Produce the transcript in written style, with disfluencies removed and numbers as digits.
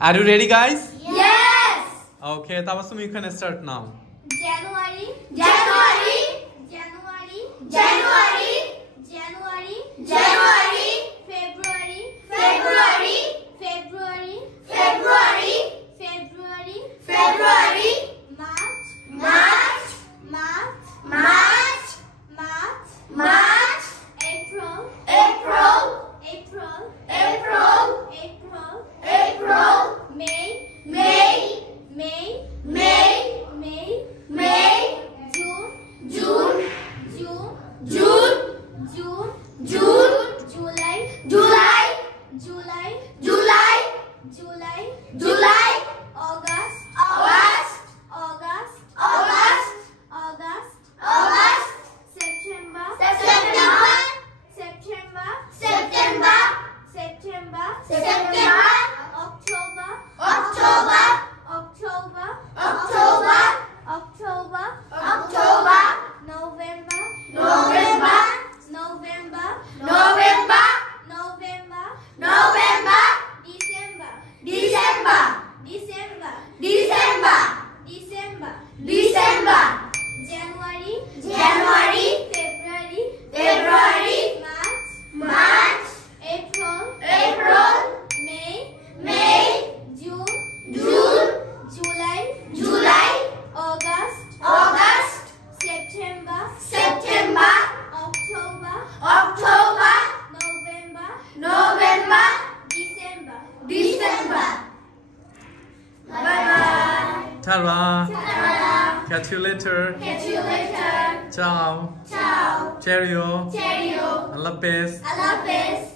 Are you ready, guys? Yes. Okay, Tabassum, you can start now. January, January, January, January, January, January, February, February, February, February, February, February, March, March, March, March, March, March, April, April, April, April, April, April, May, May, May, May, May, May, June, June, June, June, June, June, July, July, July, July, July, July, August, August, August, August, August, August, September, September, September, September, September, September, October, October, October, October, October, October, November, November, November, November, November, November, December, December, December, December, December, December, January, January, February, February, March, March, April, April, May, May, June, June, July, July, August, August, September, September, October, October, November, November, December, December. Bye bye. Ta-ra. Ta-ra. Catch you later. Catch you later. Ciao. Ciao. Cheerio. Cheerio. Allah Hafiz. Allah Hafiz.